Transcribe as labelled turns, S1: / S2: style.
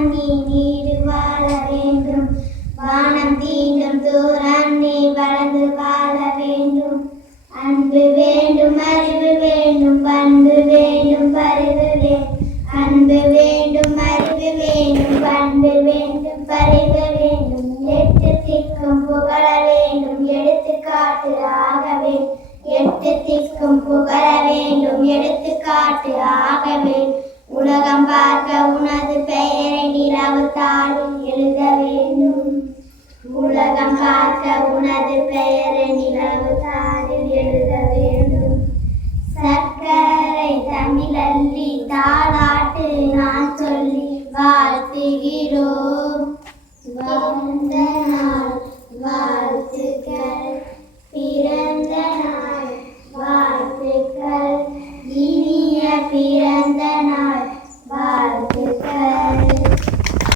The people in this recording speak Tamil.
S1: காலம் நீடு வாழ வேண்டும். வானம் தீண்டும் தூரம் நீ வளர்ந்து வாழ வேண்டும். அன்பு வேண்டும் அறிவு வேண்டும் பண்பு வேண்டும் பரிவு வேண்டும். அன்பு வேண்டும் அறிவு வேண்டும் பண்பு வேண்டும் பரிவு வேண்டும். எட்டு திக்கும் புகழ வேண்டும் எடுத்துக்காட்டு ஆகவே வேண்டும். எட்டு திக்கும் புகழ வேண்டும் எடுத்துக்காட்டு ஆக பார்க்க உனது பெயரை நிலவு தாளில் எழுத வேண்டும். சர்க்கரை தமிழல்லி தாளாட்டு நான் சொல்லி வாழ்த்துகிறோம். வாழ்ந்த நாள் வாழ்த்துக்கள். பிறந்த நாள் வாழ்த்துக்கள். இனிய பிற